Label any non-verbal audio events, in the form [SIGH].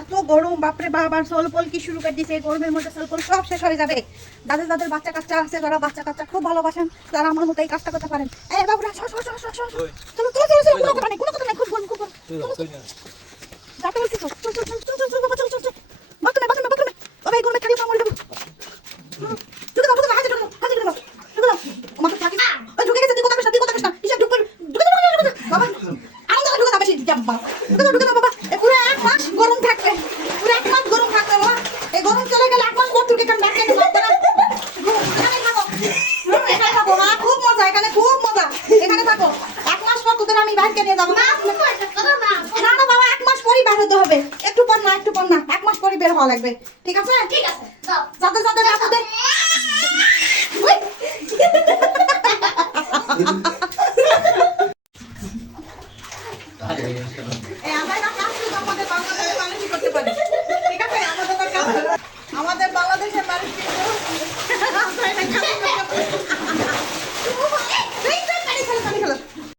এত গরম বাপরে বাপ আর সলপল কি শুরু করে দিছে? গরমের মধ্যে সলপল সব শেষ হয়ে যাবে। যাদের যাদের বাচ্চা কাচ্চা আছে যারা বাচ্চা কাচ্চা খুব ভালোবাসেন তারা আমার মতো এই কাজটা করতে পারেন। এই বাবুরা সর সর সর সর সর। চলো চলো চলো চলো কোনো কথা নেই কোনো কথা নেই খুব গরম খুব গরম চলো চলো যাতে বলছি চল চল চল চল চল চল চল বাবা চল চল চল। বাথরুমে বাথরুমে বাথরুমে। বাবা এই গরমে থাকি মরে দেবো ঢুকে দাও ঢুকে দাও হাতে ঢুকে দাও হাতে ঢুকে দাও ঢুকে দাও। আমাকে থাকি। ওই ঢুকে গেছে তুই কথা কইস তুই কথা কইস না। হিসাব ঢুকে ঢুকে দাও বাবা আনন্দ ঢুকে দাও বেশি। ঢুকে দাও ঢুকে দাও বাবা। মজা এখানে খুব মজা। এখানে থাকো। এক মাস পর তোদের আমি বাইরে নিয়ে যাব। না না না বাবা এক মাস পরই বের হতে হবে। একটু পর না একটু পর না। এক মাস পরই বের হওয়া লাগবে। ঠিক আছে? ঠিক আছে যাতে যাতে না তোদের [LAUGHS] আমাদের বাংলাদেশের মানুষ